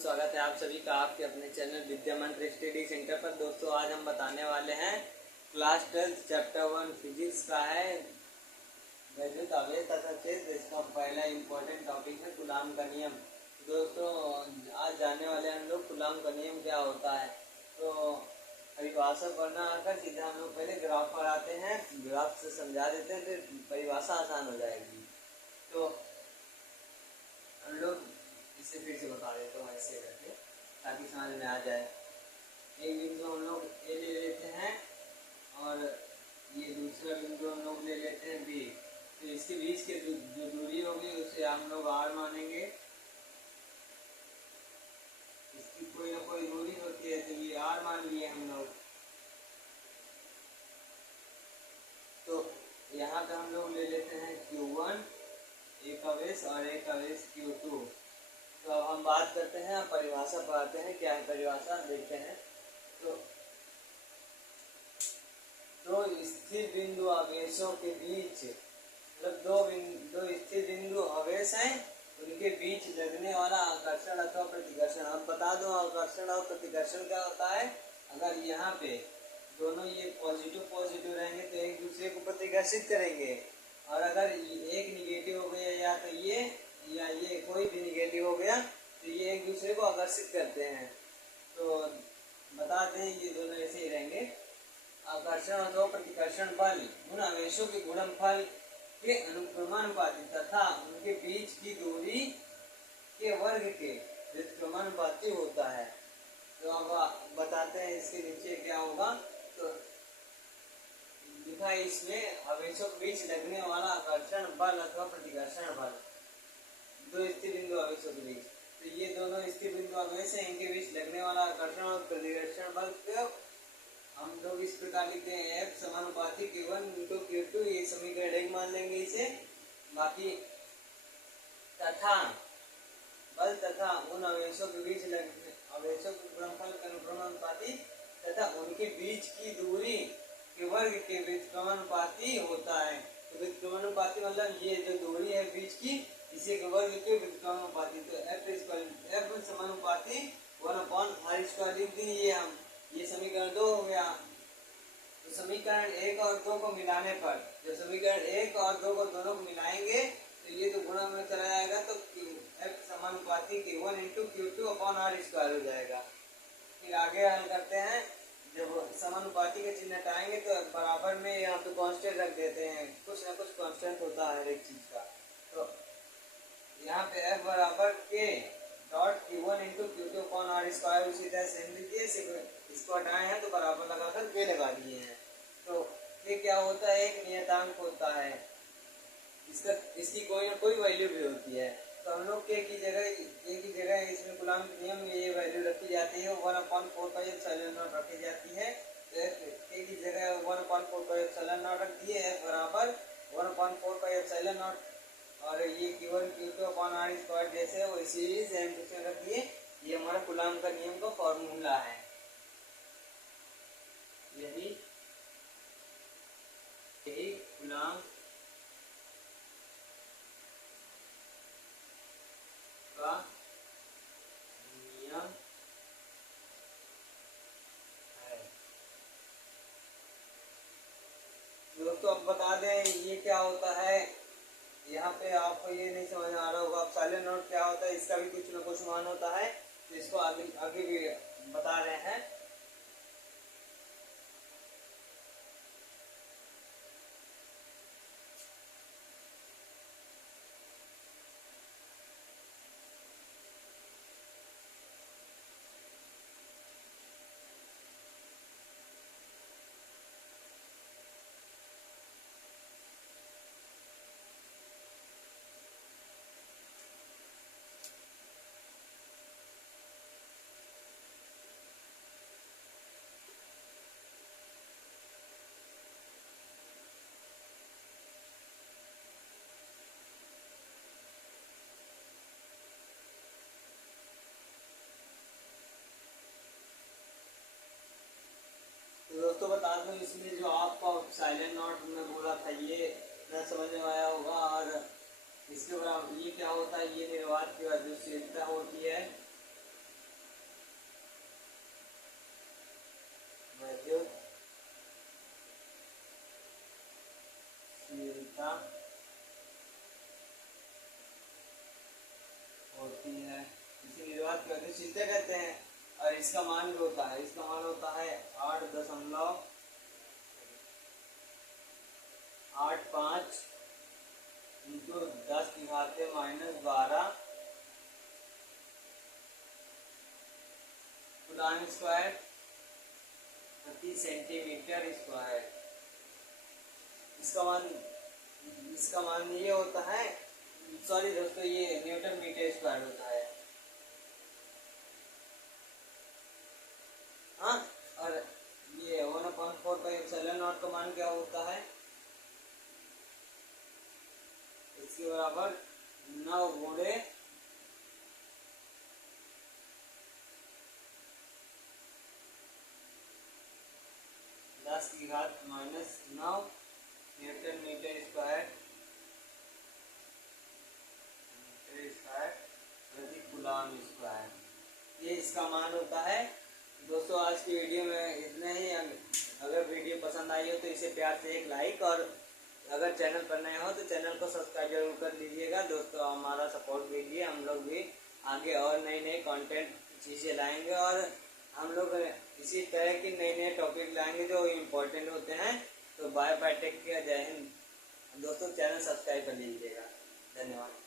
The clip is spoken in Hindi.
स्वागत है आप सभी का आपके अपने चैनल विद्या मंत्र स्टडी सेंटर पर। दोस्तों आज हम बताने वाले हैं क्लास 12 चैप्टर 1 फिजिक्स का है वैद्युत आवेश तथा क्षेत्र। इसका पहला इम्पोर्टेंट टॉपिक है कूलाम का नियम। दोस्तों आज जानने वाले हैं हम लोग कूलाम का नियम क्या होता है। तो परिभाषा पढ़ना आकर सीधा हम लोग पहले ग्राफ पर आते हैं, ग्राफ से समझा देते हैं, फिर परिभाषा आसान हो जाएगी। तो हम लोग इसे फिर से बता देता हूँ ऐसे करके ताकि समझ में आ जाए। एक बिंदु हम लोग ए ले लेते हैं और ये दूसरा बिंदु हम लोग ले लेते हैं बी। तो इसके बीच के जो दूरी होगी उसे हम लोग आर मानेंगे। इसकी कोई ना कोई दूरी होती है तो ये आर मान लिए हम लोग। तो यहाँ पे हम लोग ले लेते हैं Q1 एक आवेश और एक आवेश Q2। तो अब हम बात करते हैं, परिभाषा पढ़ाते हैं, क्या है परिभाषा देखते हैं। तो स्थिर बिंदु आवेशों के बीच मतलब दो स्थिर बिंदु आवेश हैं, उनके बीच लगने वाला आकर्षण अथवा प्रतिकर्षण। अब बता दो आकर्षण और प्रतिकर्षण क्या होता है। अगर यहाँ पे दोनों ये पॉजिटिव रहेंगे तो एक दूसरे को प्रतिकर्षित करेंगे, और अगर एक निगेटिव हो गया या तो ये कोई भी निगेटिव हो गया तो ये एक दूसरे को आकर्षित करते हैं। तो बता दें ये दोनों ऐसे ही रहेंगे। आकर्षण अथवा प्रतिकर्षण बल उन आवेशों के गुणनफल के अनुक्रमानुपाती तथा उनके बीच की दूरी के वर्ग के व्युत्क्रमानुपाती होता है। तो अब बताते हैं इसके नीचे क्या होगा। तो लिखा है इसमें आवेशों के बीच लगने वाला आकर्षण बल अथवा प्रतिकर्षण बल दो स्थिर बिंदु आवेशों के बीच। तो ये दोनों स्थिर बिंदु आवेश हैं, इनके बीच लगने वाला आकर्षण और प्रतिकर्षण बल को हम लोग इस प्रकार लिखते हैं F समानुपाती Q1 × Q2। ये समीकरण 1 मान लेंगे इसे। बाकी तथा बल तथा उन आवेशों के बीच लगने आवेशों के गुणनफल के अनुक्रमानुपाती तथा उनके बीच की दूरी के वर्ग के व्युत्क्रमानुपाती होता है। तो व्युत्क्रमानुपाती मतलब ये जो दूरी है बीच की, इसी के वर्ग के व्युत्क्रमानुपाती। तो F समानुपाती 1/r² लिख दिए हम। ये समीकरण 2 हो गया। तो समीकरण 1 और 2 को मिलाने पर, जब समीकरण 1 और 2 को दोनों को मिलाएंगे तो ये तो गुणा में चला जाएगा, तो F समानुपाती Q1 × Q2/r² हो जाएगा। फिर आगे हल करते हैं। जब समानुपाती का चिन्ह हटाएंगे तो बराबर में यहाँ पे कांस्टेंट रख देते हैं, कुछ ना कुछ कांस्टेंट होता है हर एक चीज का। तो यहाँ पे F बराबर के डॉट Q1 × Q2/r² उसी तरह से लीजिए। इसको हटाए हैं तो बराबर लगाकर के लगा दिए हैं। तो ये क्या होता है, एक नियतांक होता है, इसकी कोई ना कोई वैल्यू भी होती है। तो हम लोग के की जगह इसमें कूलाम के नियम में ये वैल्यू रखी जाती है 1/4πε0 रखी जाती है। तो के की जगह 1/4πε0 रख दिए। F बराबर 1/4πε0 और ये Q1 Q2/r² जैसे वो सीरीज है उसमें रख दिए। ये हमारा कूलाम का नियम का फॉर्मूला है। यही कूलाम का नियम है। दोस्तों अब बता दें ये क्या होता है। यहाँ पे आपको ये नहीं समझ आ रहा होगा, अब साइलेंट नोट क्या होता है, इसका भी कुछ ना कुछ मान होता है। तो इसको आगे भी बता रहे हैं। दोस्तों बता दूं इसमें जो आपको साइलेंट नोट में बोला था ये न समझ में आया होगा। और इसके बाद ये क्या होता है, ये निर्वात की वजह से होती है होती है, इसे निर्वात की गतिशीलता कहते हैं। और इसका मान भी होता है, इसका मान होता है 8.85 इंटू 10⁻⁻12 कूलम्ब स्क्वायर प्रति सेंटीमीटर स्क्वायर। इसका मान ये होता है, सॉरी दोस्तों, ये न्यूटन मीटर स्क्वायर होता है। हाँ, और ये 1/4πε0 का मान क्या होता है, इसके बराबर 9 गुणे 10⁻⁻9 न्यूटन मीटर स्क्वायर प्रति कूलम्ब स्क्वायर, ये इसका मान होता है। दोस्तों आज की वीडियो में इतना ही। अगर वीडियो पसंद आई हो तो इसे प्यार से एक लाइक, और अगर चैनल पर नए हो तो चैनल को सब्सक्राइब जरूर कर लीजिएगा। दोस्तों हमारा सपोर्ट कीजिए, हम लोग भी आगे और नई नई कंटेंट चीज़ें लाएंगे, और हम लोग इसी तरह की नए नए टॉपिक लाएंगे जो इम्पोर्टेंट होते हैं। तो बाय बाय, टेक केयर, जय हिंद। दोस्तों चैनल सब्सक्राइब कर लीजिएगा। धन्यवाद।